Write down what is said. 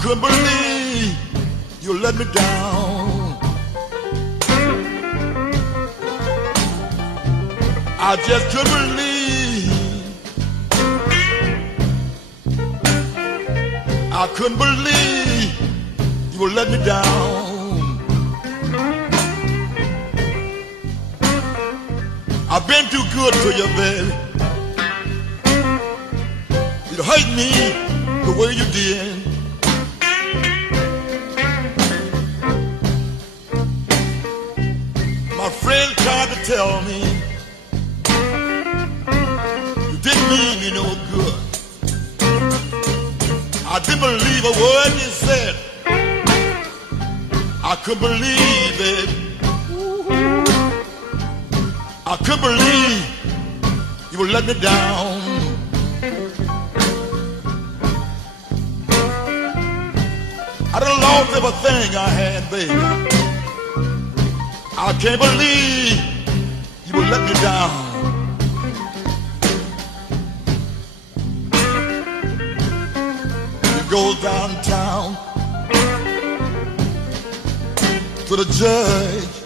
couldn't believe you let me down. I just couldn't believe. I couldn't believe you would let me down. I've been too good to you, baby. You hurt me the way you did. My friend tried to tell me you didn't mean me no good. I didn't believe a word you said. I couldn't believe it. I couldn't believe you would let me down. I done lost everything I had, baby. I can't believe you would let me down. You go downtown to the judge.